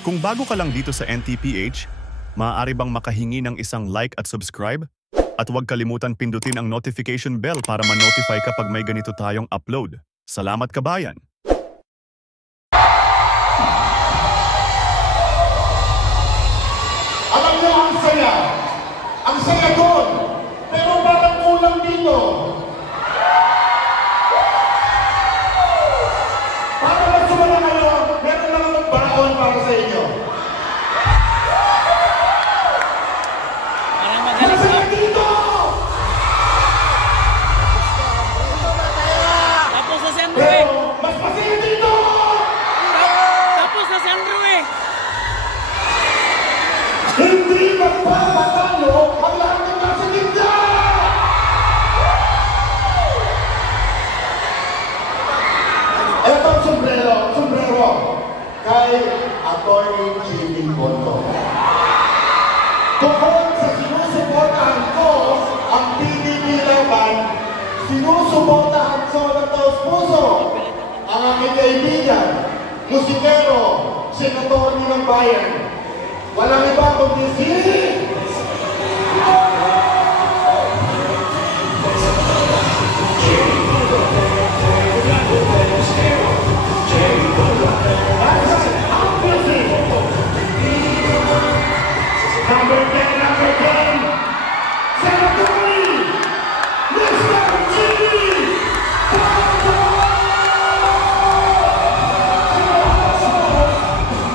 Kung bago ka lang dito sa NTPH, maaari bang makahingi ng isang like at subscribe? At huwag kalimutan pindutin ang notification bell para ma-notify kapag may ganito tayong upload. Salamat kabayan! Alam niyo ang saya! Ang saya doon! Pero parang kulang dito! Para magsumala kayo, meron lang akong baon para sa inyo. Masaya dito! Tapos na si Andrew Pero mas masaya dito! Tapos na si Andrew Hindi magpapatalo ang lahat ng nasa gitna! Ito ang sombrero kay Atty. Jimmy Bonto. Bukod sa sinusuportahan ko ang PDP laban, sinusuportahan ko ng taos puso ang aking kaibigan, musikero, senador ng bayan. Walang iba kundi si... Number 10, Senator Mr. Jimmy Bonto!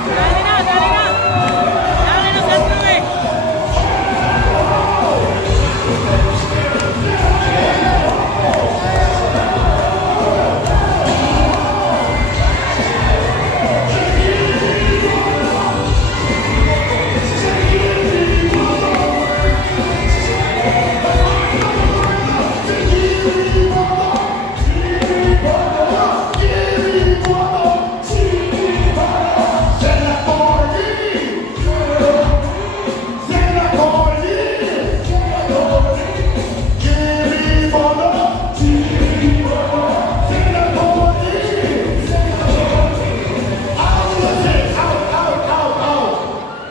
Dali na si Andrew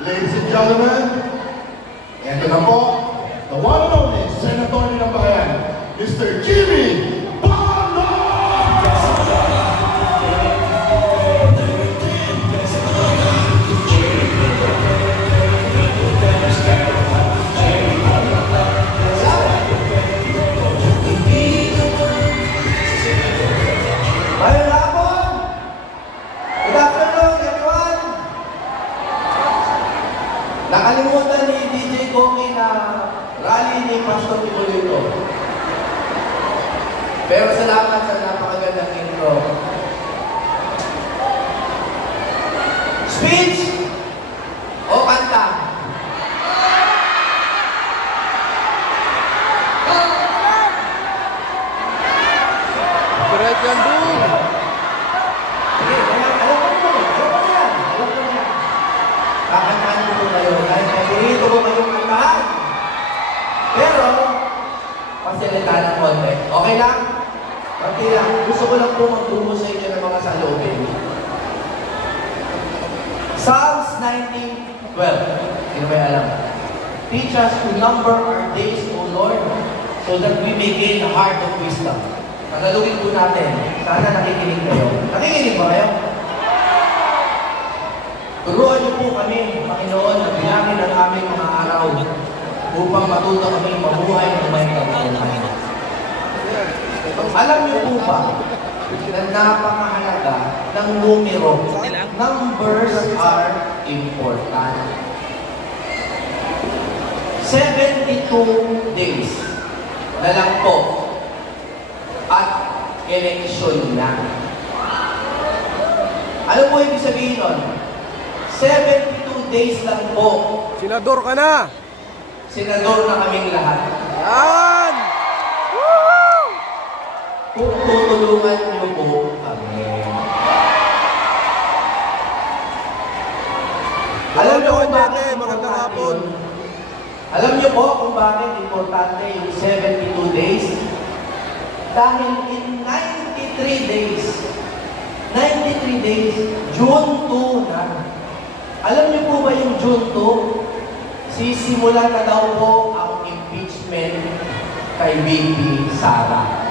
Ladies and gentlemen, ito na po, the one and only Senator ng Bayan, Mr. Jimmy Bonto! Mayroon hapon! Good afternoon, everyone! Nakalimutan ni DJ Goki na rally ni Pastor Tibolito. Pero salamat sa napakagandang intro. Speech o kanta? Correct yan, boom! Sige, alam ko yan. Kakantahan ko po kayo dahil paborito ko kayong kantahan. Pero, pasilita ng konti. Okay lang? Pati lang. Gusto ko lang po magtungo sa inyo ng mga salubin. Psalms 19:12. Sino may alam? Teach us to number our days, O Lord, so that we may gain a heart of wisdom. Tagalogin po natin. Sana nakikinig kayo. Nakikinig ba kayo? Turuan niyo po kami, Panginoon, na bilangin ang aming mga araw upang matuto kami mabuhay ng may kapatunan. Alam niyo po ba na napakahalaga ng numero? Numbers are important. 72 days na lang po at eleksyon na. Ano po ibig sabihin nun? 72 days lang po. Senador ka na! Senador na kaming lahat. Yan! Woohoo! Kung tutulungan niyo po kami. Alam niyo kung bakit magandang hapon. Alam niyo po kung bakit importante yung 72 days? Dahil in 93 days, June 2 na, Alam niyo po ba yung June 2, sisimulan na daw po ang impeachment kay VP Sara.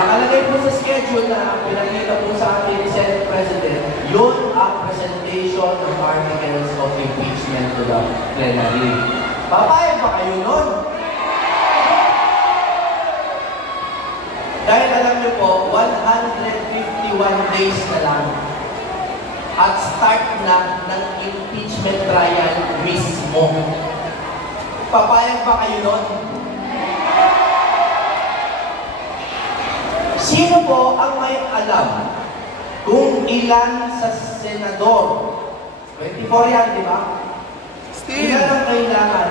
Nakalagay po sa schedule na pinakita po sa ating Senate President, yun ang presentation ng articles of impeachment to the plenary. Papayag ba kayo nun? Dahil alam niyo po, 151 days na lang at start na ng impeachment trial mismo. Papayag ba kayo nun? Sino po ang may alam kung ilan sa senador? 24 yan, di ba? Ilan ang kailangan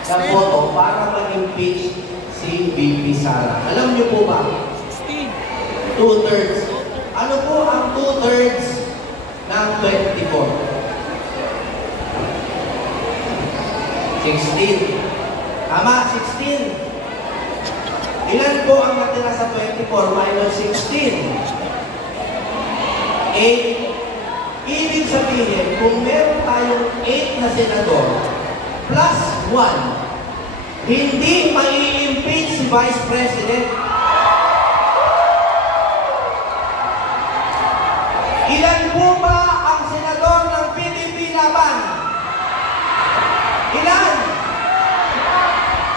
ng boto para mag-impeach si VP Sara? Alam niyo po ba? 2/3. Ano po ang 2/3 ng 24? 16. Tama, 16. Ilan po ang natira sa 24 minus 16? 8. Ibig sabihin, kung meron tayong 8 na senador plus 1, hindi mai-impeach si Vice President. Ilan po ba ang senador ng PDP Laban? Ilan?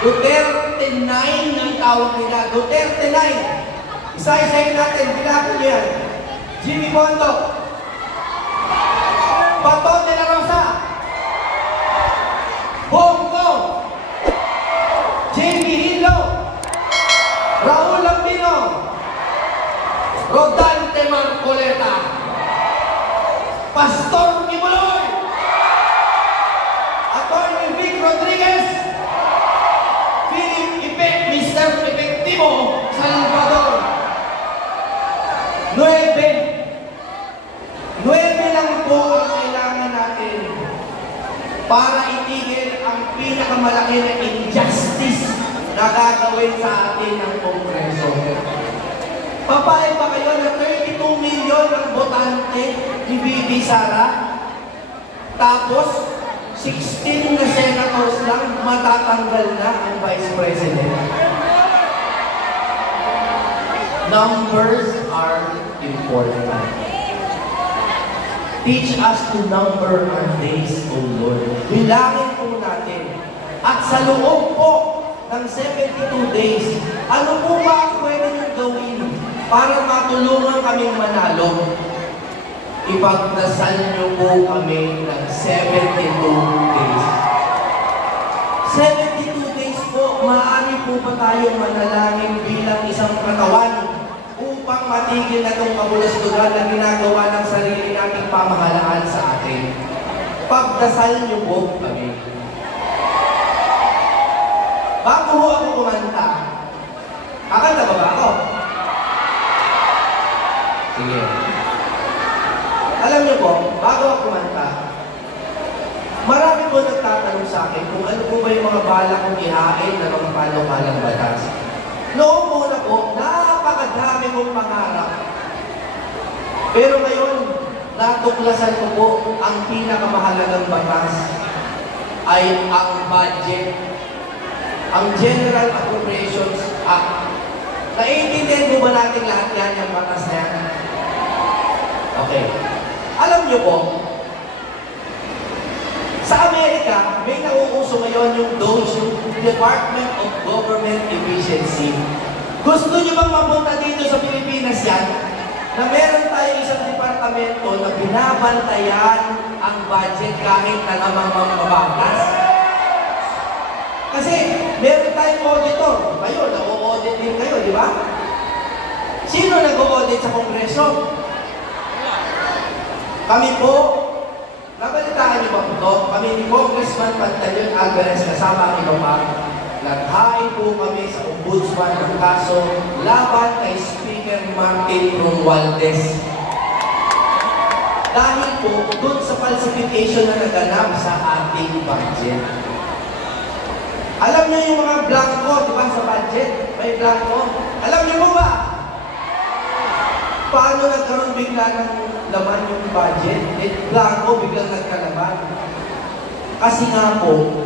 Duterte 9 ang tawag nila. Duterte 9. Isa-isayin natin. Bilangan niyo yan. Jimmy Bondo. Bato de la Rosa. Bongo. Jamie Hilo. Raul Lambino. Rodante Marcoleta. Pastor Kibuloy. Atty. Vic Rodriguez. Mr. Efectivo Salvador. 9 lang po ang kailangan natin para itigil ang pinakamalaki na injustice na gagawin sa atin ng Kongreso. Papayag ba kayo na 32 million ang botante ni VP Sara? Tapos 16 na senators lang, matatanggal na ang Vice President. Numbers are important. Teach us to number our days, O Lord. Bilangin po natin. At sa loob po ng 72 days, ano po ba ang pwede nyo gawin para matulungan kaming manalo? Ipagdasal niyo po kami ng 72 days. 72 days po, maaari po pa tayong manalangin bilang isang katawan upang matigil na itong kabulastugan na ginagawa ng sarili nating pamahalaan sa atin. Pagdasal niyo po kami. Bago ho ako kumanta, kakanta ba ako? Sige. Alam niyo po, bago ako kumanta, marami po nagtatanong sa akin kung ano po ba yung mga balak kong ihain na mga panukalang batas. Noong muna po, napakadami kong pangarap. Pero ngayon, natuklasan ko po ang pinakamahalagang batas ay ang budget. Ang General Appropriations Act. Naiintindihan mo ba natin lahat yan, yung batas na yan? Okay. Alam niyo po, sa Amerika, may nauuso ngayon yung DOGE, yung Department of Government Efficiency. Gusto niyo bang mapunta dito sa Pilipinas yan? Na meron tayong isang departamento na binabantayan ang budget kahit na namang mababatas? Kasi meron tayong auditor. Kayo, nag-audit din kayo, di ba? Sino nag-audit sa Kongreso? Kami po, nabalitaan niyo ba ito? Kami ni Congressman Pantaleon Alvarez kasama ang iba pa. Naghain po kami sa ombudsman ng kaso laban kay Speaker Martin Romualdez. Dahil po, doon sa falsification na naganap sa ating budget. Alam niyo yung mga blanco, di ba, sa budget? May blanco. Alam niyo mo ba? Paano nagkaroon bigla ng laman yung budget? Blanco, biglang nagkalaman. Kasi nga po,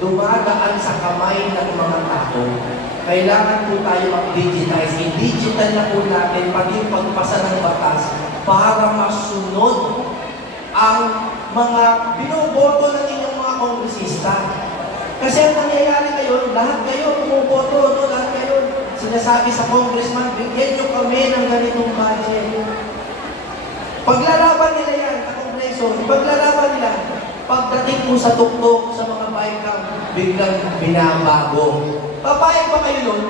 dumadaan sa kamay ng mga tao. Kailangan po tayo mag-digitize. I-digital na po natin pati yung pagpasa ng batas para masunod ang mga binoboto ng inyong mga kongresista. Kasi ang nangyayari ngayon, lahat kayo bumuboto, no? Lahat kayo sinasabi sa congressman, bigyan nyo kami ng ganitong budget. Paglalaban nila yan sa kongreso, paglalaban nila, pagdating po sa tuktok sa mga bikang, biglang binabago. Papayag ba kayo nun?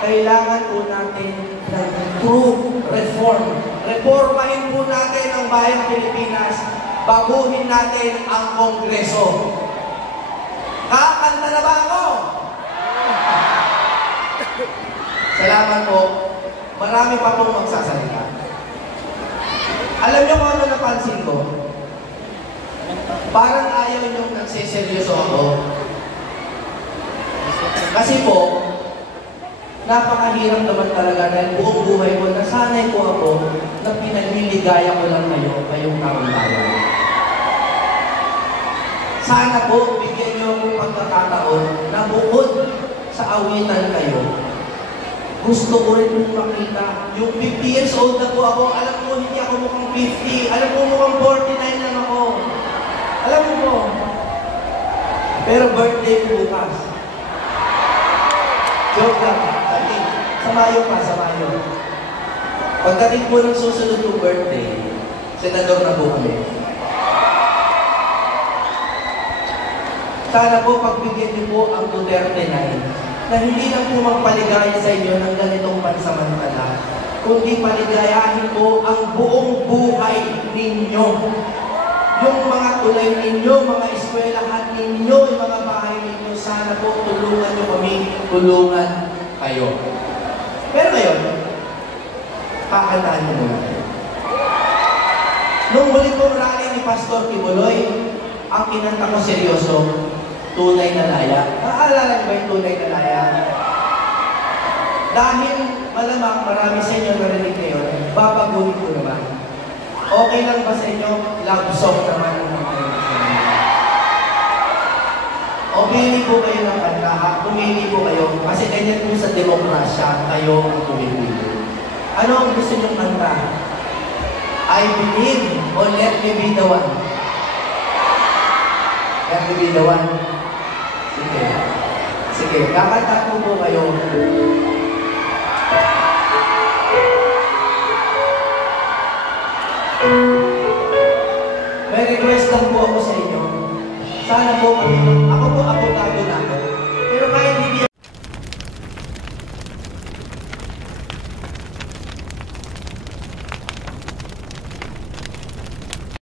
Kailangan po natin ng true reform. Reformahin po natin ang bayang Pilipinas. Baguhin natin ang kongreso. Kakanta na ba ako? Salamat po. Marami pa pong magsasalita. Alam niyo kung ano napansin ko? Parang ayaw niyong nagsiseryoso ako. Kasi po, napakahirap naman talaga dahil buong buhay ko, nasanay po ako na pinagliligaya ko lang kayong taong bayan. Sana po, bigyan niyo akong pagkakataon na bukod sa awitan kayo, gusto ko rin mong makita. Yung 50 years old na po ako, alam mo, hindi ako mukhang 50. Alam mo, mukhang 49 lang ako. Alam mo po. Pero birthday ko bukas. Joke lang. Sabi, sa Mayo pa, sa Mayo. Pagdating po ng susunod kong birthday, senador na po kami. Sana po pagbigyan niyo po ang Duterte 9 na hindi lang po magpaligaya sa inyo ng ganitong pansamantala, kundi paligayahin po ang buong buhay ninyo. Yung mga tulay ninyo, mga eskwelahan ninyo, yung mga bahay ninyo, sana po tulungan nyo kami, tulungan kayo. Pero ngayon, kakantaan nyo muna. Nung huli pong rally ni Pastor Tibuloy, ang kinanta ko seryoso, tunay na laya. Naaalala ba yung tunay na laya? Dahil malamang marami sa inyo narinig ngayon, babaguhin ko naman. Okay lang ba sa inyo? Love song naman ang mga o pili po kayo ng kanta, ha? Pumili po kayo. Kasi ganyan po sa demokrasya, kayo ang pumili. Ano ang gusto niyong kanta? I believe or let me be the one. Let me be the one. Sige. Sige, kakanta po kayo. May request lang po ako sa inyo. Sana po kami, ako po abogado na.